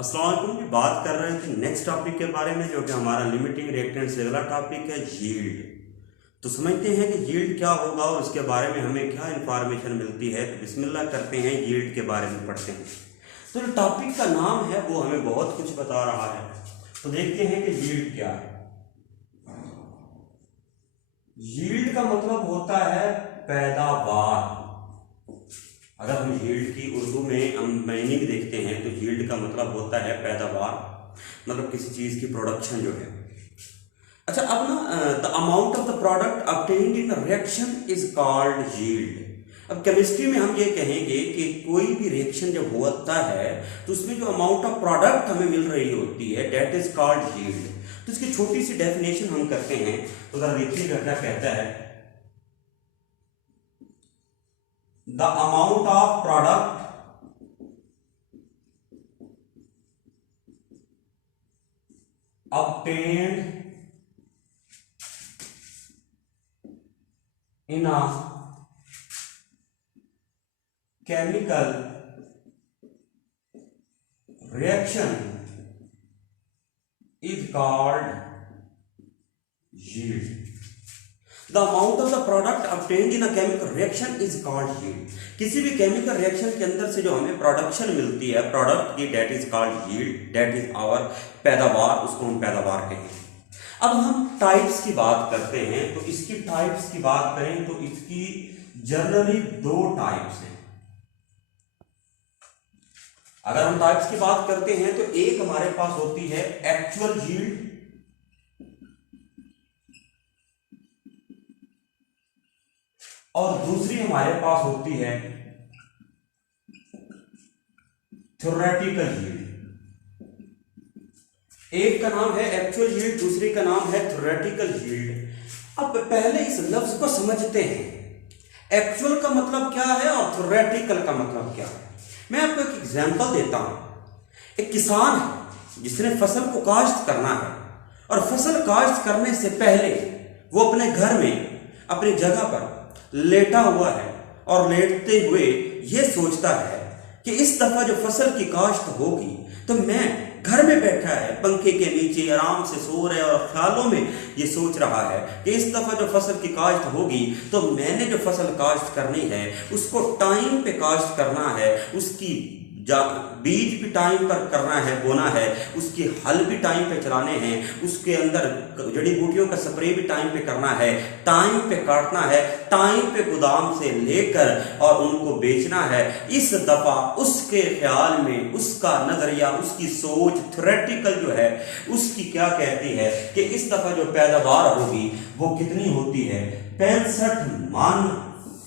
अस्सलाम वालेकुम जी। बात कर रहे थे नेक्स्ट टॉपिक के बारे में, जो कि हमारा लिमिटिंग रिएक्टेंट से अगला टॉपिक है यील्ड। तो समझते हैं कि यील्ड क्या होगा और उसके बारे में हमें क्या इंफॉर्मेशन मिलती है। तो बिस्मिल्लाह करते हैं, यील्ड के बारे में पढ़ते हैं। तो जो टॉपिक का नाम है वो हमें बहुत कुछ बता रहा है। तो देखते हैं कि यील्ड क्या है। यील्ड का मतलब होता है पैदावार। अगर हम यील्ड की उर्दू में हम मीनिंग देखते हैं तो यील्ड का मतलब होता है पैदावार, मतलब किसी चीज की प्रोडक्शन जो है। अच्छा, अब ना the amount of the product obtained in reaction is called yield. अब केमिस्ट्री में हम ये कहेंगे कि कोई भी रिएक्शन जब होता है तो उसमें जो अमाउंट ऑफ प्रोडक्ट हमें मिल रही होती है दैट इज कॉल्ड यील्ड। तो इसकी छोटी सी डेफिनेशन हम करते हैं, तो जरा देखिएगा क्या कहता है। The amount of product obtained in a chemical reaction is called yield. The amount of the product obtained in a chemical reaction is called yield. किसी भी केमिकल रिएक्शन के अंदर से जो हमें प्रोडक्शन मिलती है प्रोडक्ट की, that is called yield, that is our पैदावार, उसको हम पैदावार कहेंगे। अब हम टाइप्स की बात करते हैं, तो इसकी टाइप्स की बात करें तो इसकी जनरली दो टाइप्स हैं। अगर हम टाइप्स की बात करते हैं तो एक हमारे पास होती है एक्चुअल यील्ड, और दूसरी हमारे पास होती है थ्योरेटिकल यील्ड। एक का नाम है एक्चुअल यील्ड, दूसरी का नाम है थ्योरेटिकल यील्ड। अब पहले इस लफ्ज को समझते हैं। एक्चुअल का मतलब क्या है और थ्योरेटिकल का मतलब क्या है। मैं आपको एक एग्जांपल देता हूं। एक किसान है जिसने फसल को काश्त करना है, और फसल काश्त करने से पहले वो अपने घर में अपनी जगह पर लेटा हुआ है, और लेटते हुए ये सोचता है कि इस दफा जो फसल की काश्त होगी तो मैं घर में बैठा है पंखे के नीचे आराम से सो रहे, और ख्यालों में ये सोच रहा है कि इस दफा जो फसल की काश्त होगी तो मैंने जो फसल काश्त करनी है उसको टाइम पे काश्त करना है, उसकी बीज भी टाइम पर करना है, बोना है, उसकी हल भी टाइम पे चलाने हैं, उसके अंदर जड़ी बूटियों का स्प्रे भी टाइम पे करना है, टाइम पे काटना है, टाइम पे गोदाम से लेकर और उनको बेचना है। इस दफा उसके ख्याल में उसका नजरिया, उसकी सोच थ्योरेटिकल जो है उसकी क्या कहती है कि इस दफा जो पैदावार होगी वो कितनी होती है, 65 मन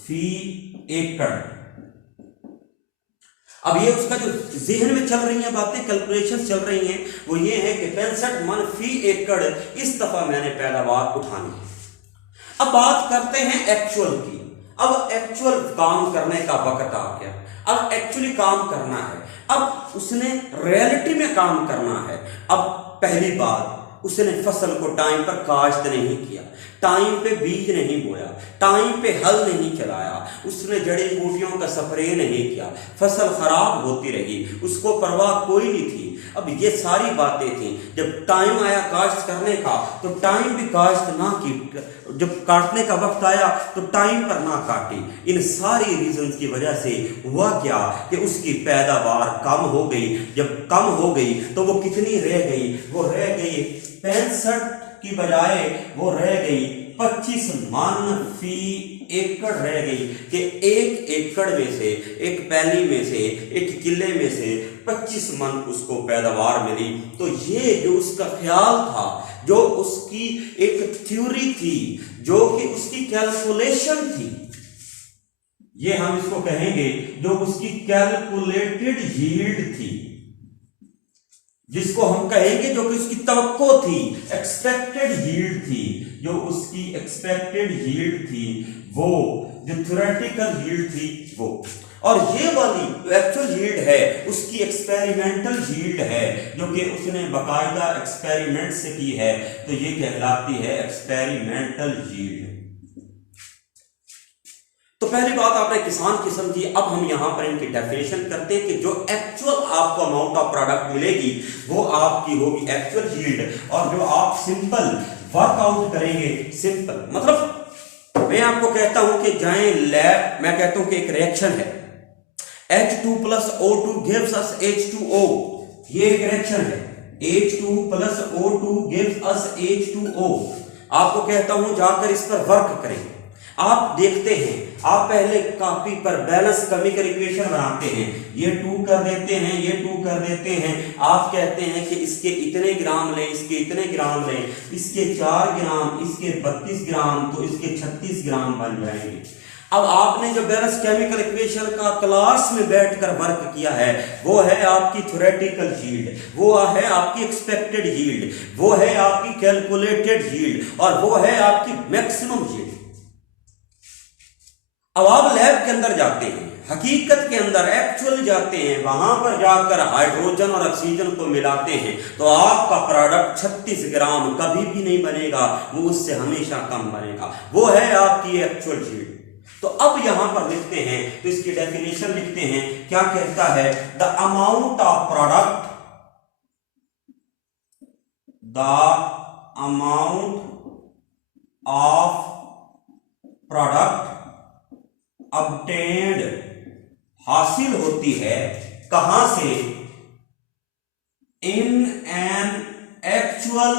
फी एकड़। अब ये उसका जो जेहन में चल रही हैं बातें, कैलकुलेशन चल रही हैं, वो ये है कि 65 मन फी एकड़ इस दफा मैंने पैदावार उठानी है। अब बात करते हैं एक्चुअल की। अब एक्चुअल काम करने का वक्त आ गया, अब एक्चुअली काम करना है, अब उसने रियलिटी में काम करना है। अब पहली बात, उसने फसल को टाइम पर काश्त नहीं किया, टाइम पे बीज नहीं बोया, टाइम पे हल नहीं चलाया, उसने जड़ी बूटियों का स्प्रे नहीं किया, फसल खराब होती रही, उसको परवाह कोई नहीं थी। अब ये सारी बातें थी। जब टाइम आया काश्त करने का तो टाइम भी काश्त ना की, जब काटने का वक्त आया तो टाइम पर ना काटी। इन सारी रीजंस की वजह से हुआ क्या कि उसकी पैदावार कम हो गई। जब कम हो गई तो वो कितनी रह गई, वो रह गई 65 की बजाय वो रह गई 25 मन फी एकड़ रह गई। कि एक एकड़ में से, एक पैली में से, एक किले में से 25 मन उसको पैदावार मिली। तो ये जो उसका ख्याल था, जो उसकी एक थ्योरी थी, जो कि उसकी कैलकुलेशन थी, ये हम इसको कहेंगे जो उसकी कैलकुलेटेड यील्ड थी, जिसको हम कहेंगे जो कि उसकी तवक्को थी, एक्सपेक्टेड यील्ड थी, जो उसकी एक्सपेक्टेड यील्ड थी, वो जो थ्योरेटिकल यील्ड थी वो। और ये वाली एक्चुअल यील्ड है उसकी एक्सपेरिमेंटल यील्ड है, जो कि उसने बाकायदा एक्सपेरिमेंट से की है, तो ये कहलाती है एक्सपेरिमेंटल यील्ड। तो पहली बात आपने किसान की समझी। अब हम यहां पर इनकी डेफिनेशन करते हैं कि जो एक्चुअल आपको अमाउंट ऑफ प्रोडक्ट मिलेगी वो आपकी होगी एक्चुअल यील्ड। और जो आप सिंपल वर्कआउट करेंगे, सिंपल मतलब मैं आपको कहता हूं कि जाएं लैब, मैं कहता हूं कि एक रिएक्शन है H2 plus O2 gives us H2O, ये एक रिएक्शन है H2 plus O2 gives us H2O। आपको कहता हूं जाकर इस पर वर्क करें। आप देखते हैं, आप पहले कॉपी पर बैलेंस केमिकल इक्वेशन बनाते हैं, ये 2 कर देते हैं, ये 2 कर देते हैं, आप कहते हैं कि इसके इतने ग्राम लें, इसके इतने ग्राम लें, इसके 4 ग्राम, इसके 32 ग्राम, तो इसके 36 ग्राम बन जाएंगे। अब आपने जो बैलेंस केमिकल इक्वेशन का क्लास में बैठकर वर्क किया है वो है आपकी थ्योरेटिकल यील्ड, वो है आपकी एक्सपेक्टेड यील्ड, वो है आपकी कैलकुलेटेड यील्ड, और वो है आपकी मैक्सिमम यील्ड। अब आप लैब के अंदर जाते हैं, हकीकत के अंदर एक्चुअल जाते हैं, वहां पर जाकर हाइड्रोजन और ऑक्सीजन को मिलाते हैं तो आपका प्रोडक्ट 36 ग्राम कभी भी नहीं बनेगा, वो उससे हमेशा कम बनेगा, वो है आपकी एक्चुअल यील्ड। तो अब यहां पर लिखते हैं, तो इसकी डेफिनेशन लिखते हैं, क्या कहता है, the amount of product, the amount of product obtained, हासिल होती है, कहां से, in an actual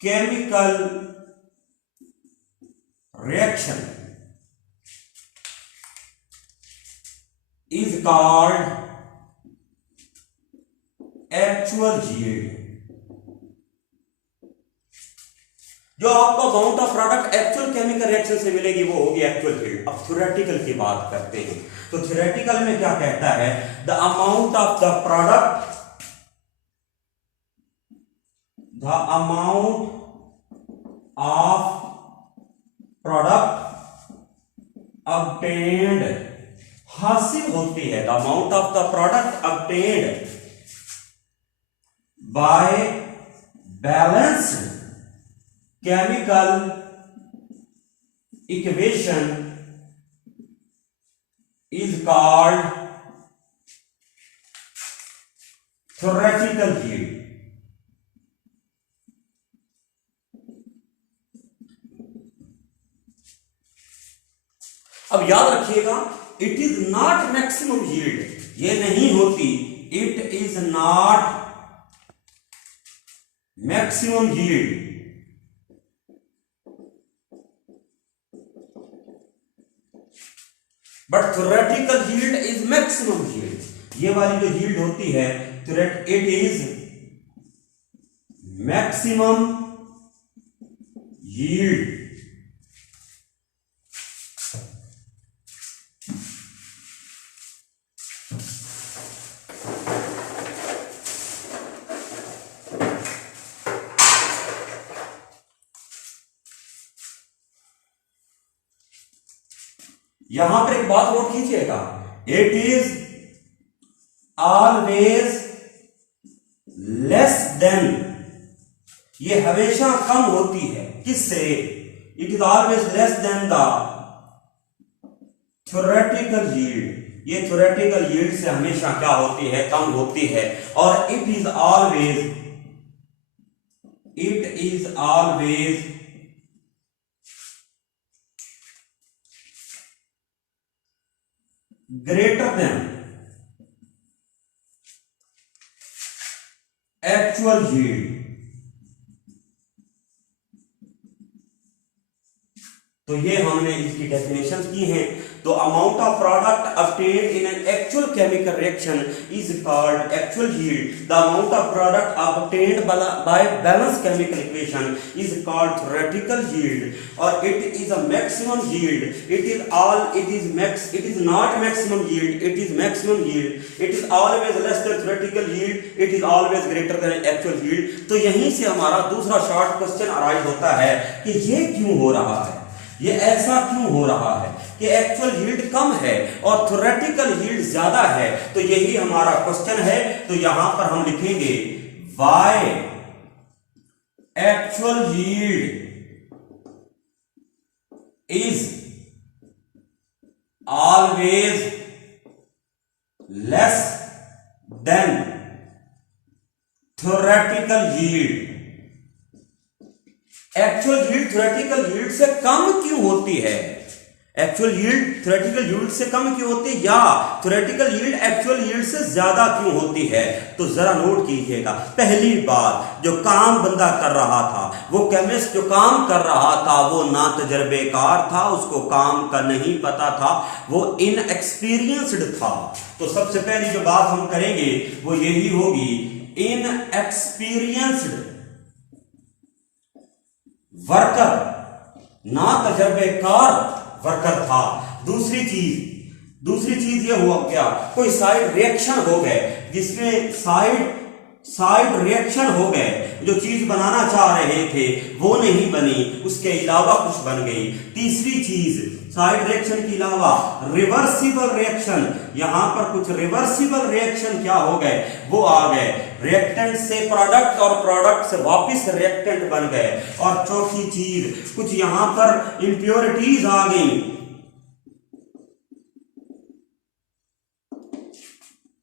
chemical reaction is called actual yield. जो आपको amount of product actual chemical reaction से मिलेगी वो होगी एक्चुअल यील्ड। अब थ्योरेटिकल की बात करते हैं, तो थ्योरेटिकल में क्या कहता है, the amount of the product, the amount of product obtained, हासिल होती है, the amount of the product obtained by balanced chemical equation is called theoretical yield। अब याद रखिएगा, it is not maximum yield, ये नहीं होती, it is not maximum yield, but theoretical yield is maximum yield. ये वाली जो यील्ड होती है इट इज मैक्सिमम यील्ड। यहां पर एक बात नोट कीजिएगा, it is always less then, ये हमेशा कम होती है, किससे, it is always less then the theoretical yield, ये थ्योरेटिकल यील्ड से हमेशा क्या होती है, कम होती है। और it is always greater than actual yield। तो ये हमने इसकी डेफिनेशन की है। तो amount of product obtained in an actual chemical reaction is called actual yield। The amount of product obtained by balanced chemical equation is called theoretical yield। और it is a maximum yield, it is not maximum yield, it is maximum yield, it is always less than theoretical yield, it is always greater than actual yield। तो यहीं से हमारा दूसरा short question arise होता है कि ये क्यों हो रहा है, ये ऐसा क्यों हो रहा है कि एक्चुअल यील्ड कम है और थ्योरेटिकल यील्ड ज्यादा है। तो यही हमारा क्वेश्चन है। तो यहां पर हम लिखेंगे why actual yield is always less than theoretical yield. Actual yield theoretical yield से कम क्यों होती है? एक्चुअल यील्ड थ्योरेटिकल यील्ड से कम क्यों होती है, या थ्योरेटिकल यील्ड एक्चुअल यील्ड से ज्यादा क्यों होती है? तो जरा नोट कीजिएगा। पहली बात, जो काम बंदा कर रहा था, वो केमिस्ट जो काम कर रहा था, वो ना तजर्बेकार था, उसको काम का नहीं पता था, वो इनएक्सपीरियंस्ड था। तो सबसे पहली जो बात हम करेंगे वो यही होगी, इनएक्सपीरियंस्ड वर्कर, ना तजर्बेकार वर्कर था। दूसरी चीज ये हुआ क्या, कोई साइड रिएक्शन हो गए, जिसमें साइड रिएक्शन हो गए, जो चीज बनाना चाह रहे थे वो नहीं बनी, उसके अलावा कुछ बन गई। तीसरी चीज, साइड रिएक्शन के अलावा रिवर्सिबल रिएक्शन, यहां पर कुछ रिवर्सिबल रिएक्शन क्या हो गए, वो आ गए, रिएक्टेंट से प्रोडक्ट और प्रोडक्ट से वापस रिएक्टेंट बन गए। और चौथी चीज, कुछ यहां पर इंप्योरिटीज आ गई।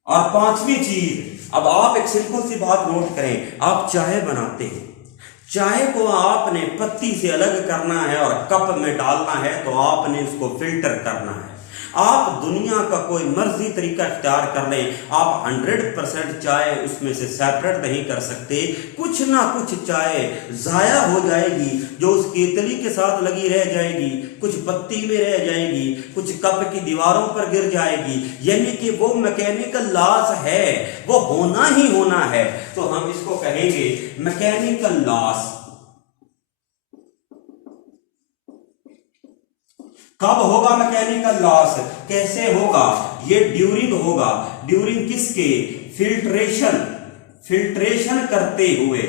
और पांचवी चीज, अब आप एक सिंपल सी बात नोट करें, आप चाय बनाते हैं, चाय को आपने पत्ती से अलग करना है और कप में डालना है, तो आपने उसको फिल्टर करना है। आप दुनिया का कोई मर्जी तरीका इख्तियार कर लें, आप 100% चाय उसमें से सेपरेट नहीं कर सकते। कुछ ना कुछ चाय जाया हो जाएगी, जो उस केतली के साथ लगी रह जाएगी, कुछ पत्ती में रह जाएगी, कुछ कप की दीवारों पर गिर जाएगी। यानी कि वो मैकेनिकल लॉस है, वो होना ही होना है। तो हम इसको कहेंगे मैकेनिकल लॉस। कब होगा मैकेनिकल लॉस, कैसे होगा, ये ड्यूरिंग होगा। ड्यूरिंग किसके, फिल्ट्रेशन करते हुए,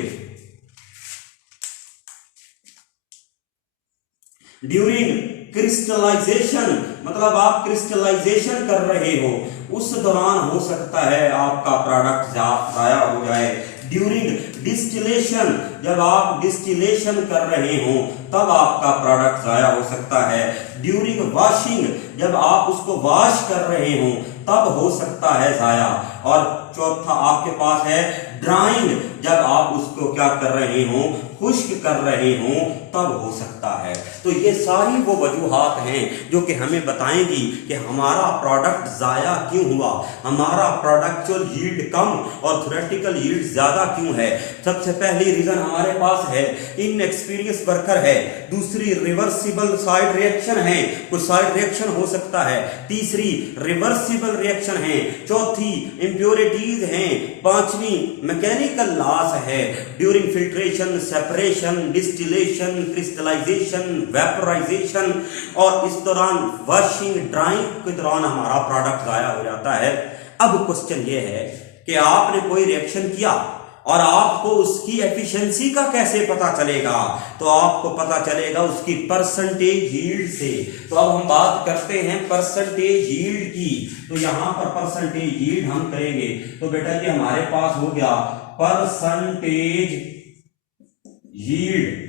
ड्यूरिंग क्रिस्टलाइजेशन, मतलब आप क्रिस्टलाइजेशन कर रहे हो, उस दौरान हो सकता है आपका प्रोडक्ट जाया हो जाए। ड्यूरिंग डिस्टिलेशन, जब आप डिस्टिलेशन कर रहे हो तब आपका प्रोडक्ट जाया हो सकता है। ड्यूरिंग वॉशिंग, जब आप उसको वॉश कर रहे हो तब हो सकता है जाया। और चौथा आपके पास है ड्राइंग, जब आप उसको क्या कर रहे हो, खुश्क कर रहे हो, तब हो सकता है। तो ये सारी वो वजूहात हैं जो कि हमें बताएंगी कि हमारा प्रोडक्ट जाया क्यों हुआ, हमारा प्रोडक्चुअल यील्ड कम और थ्योरेटिकल यील्ड ज्यादा क्यों है। सबसे पहली रीजन हमारे पास है इनएक्सपीरियंस वर्कर है, दूसरी रिवर्सिबल साइड रिएक्शन है, कुछ साइड रिएक्शन हो सकता है, तीसरी रिवर्सिबल रिएक्शन है, चौथी इंप्योरिटीज हैं, पांचवी मैकेनिकल लॉस है during filtration, separation, distillation, crystallization, vaporization, और इस दौरान वॉशिंग, ड्राइंग के दौरान हमारा प्रोडक्ट गाया हो जाता है। अब क्वेश्चन ये है कि आपने कोई रिएक्शन किया और आपको उसकी एफिशिएंसी का कैसे पता चलेगा, तो आपको पता चलेगा उसकी परसेंटेज यील्ड से। तो अब हम बात करते हैं परसेंटेज यील्ड की। तो यहां पर परसेंटेज यील्ड हम करेंगे, तो बेटा जी हमारे पास हो गया परसेंटेज यील्ड।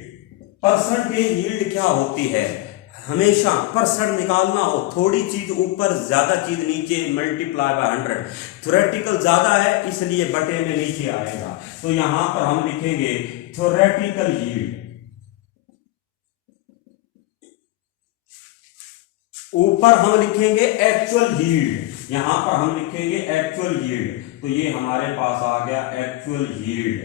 परसेंटेज यील्ड क्या होती है, हमेशा परसेंट निकालना हो, थोड़ी चीज ऊपर ज्यादा चीज नीचे, मल्टीप्लाई बाय 100। थ्योरेटिकल ज्यादा है इसलिए बटे में नीचे आएगा, तो यहां पर हम लिखेंगे थ्योरेटिकल यील्ड, ऊपर हम लिखेंगे एक्चुअल यील्ड, यहां पर हम लिखेंगे एक्चुअल यील्ड। तो ये हमारे पास आ गया एक्चुअल यील्ड,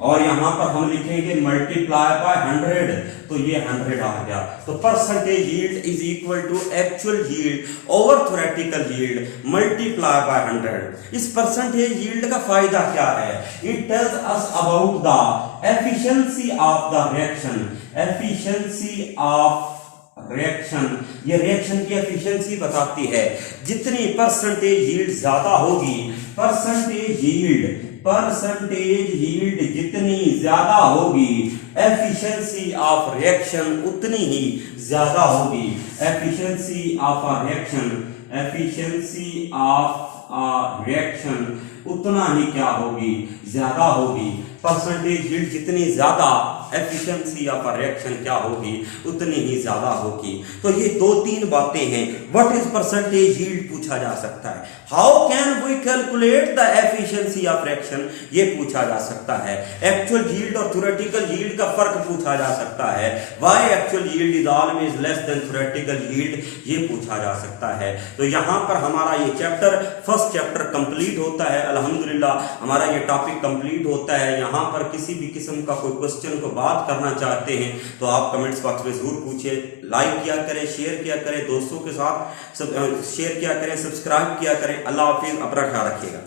और यहां पर हम लिखेंगे मल्टीप्लाई बाय 100, तो ये 100 आ गया। तो percentage yield is equal to actual yield over theoretical yield multiply by 100। इस परसेंटेज यील्ड का फायदा क्या है, it tells us about the efficiency of the reaction, efficiency of reaction, ये रिएक्शन की एफिशिएंसी बताती है। जितनी परसेंटेज यील्ड ज्यादा होगी, परसेंटेज यील्ड जितनी ज्यादा होगी, एफिशिएंसी ऑफ रिएक्शन उतनी ही ज्यादा होगी। Efficiency of a reaction, efficiency of a reaction उतना ही क्या होगी, ज्यादा होगी। परसेंटेज यील्ड जितनी ज्यादा एफिशिएंसी ऑफ अ रिएक्शन क्या होगी, उतनी ही ज्यादा होगी। तो ये 2-3 बातें हैं। व्हाट इज परसेंटेज यील्ड पूछा जा सकता है। How can we calculate the efficiency of reaction, ये पूछा जा सकता है। एक्चुअल यील्ड और थ्योरेटिकल यील्ड का फर्क पूछा जा सकता है। Why actual yield is always less than theoretical yield, ये पूछा जा सकता है। तो यहां पर हमारा ये चैप्टर, फर्स्ट चैप्टर कंप्लीट होता है। अल्हम्दुलिल्लाह हमारा ये टॉपिक कंप्लीट होता है। यहां पर किसी भी किस्म का कोई क्वेश्चन को बात करना चाहते हैं तो आप कमेंट्स बॉक्स में जरूर पूछिए। लाइक किया करें, शेयर किया करें, दोस्तों के साथ शेयर किया करें, सब्सक्राइब किया करें। अल्लाह हाफिज, अपना ख्याल रखिएगा।